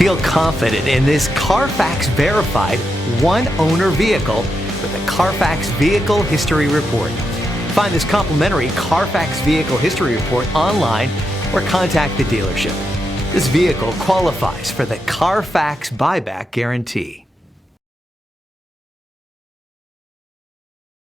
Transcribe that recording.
Feel confident in this Carfax verified one-owner vehicle with the Carfax Vehicle History Report. Find this complimentary Carfax Vehicle History Report online or contact the dealership. This vehicle qualifies for the Carfax Buyback Guarantee.